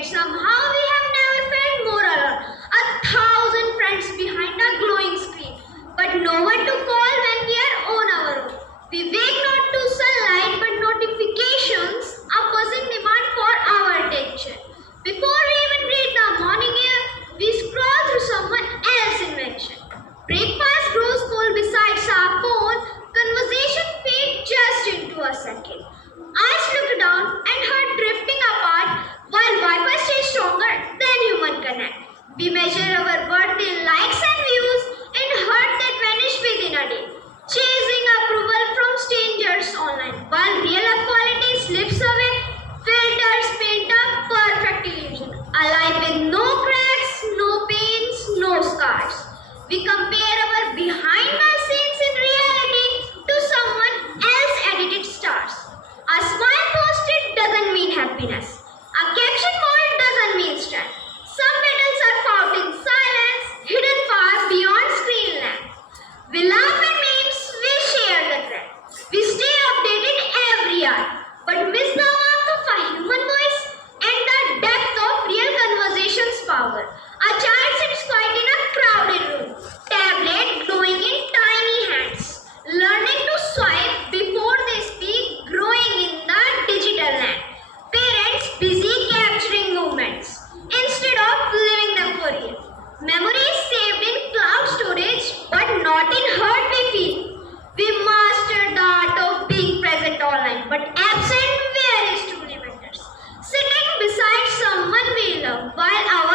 yet somehow we have never felt more alone. 1,000 friends behind a glowing screen, but no one to call when we are on our own. We wake not to sunlight but notifications, a buzzing demand for our attention. Before we even breathe the morning air, we scroll through someone else's invention. Breakfast grows cold beside our phone, conversation fades just into a second. Eyes looked down and heart drifting apart while Wi-Fi stays stronger than human connect. We measure our worth in likes and views in heart that vanish within a day, chasing approval from strangers online while real equality slips away. Filters paint a perfect illusion, a life with no cracks, no pains, no scars. We compare our behind the scenes in reality to someone else edited stars. A smile posted doesn't mean happiness. A caption bold doesn't mean strength. Some battles are fought in silence, hidden far beyond screenland. We laugh at memes, we share the trend. We stay updated every hour, but miss the warmth of a human voice and the depth of real conversation's power. A child sits quiet in a crowded room, tablet glowing in tiny hands, learning to swipe before they speak, growing in the digital land. Parents busy capturing moments instead of living them for real. Memories saved in cloud storage, but not in heart we feel. We mastered the art of being present online, but absent where it truly matters. Sitting beside someone we love while our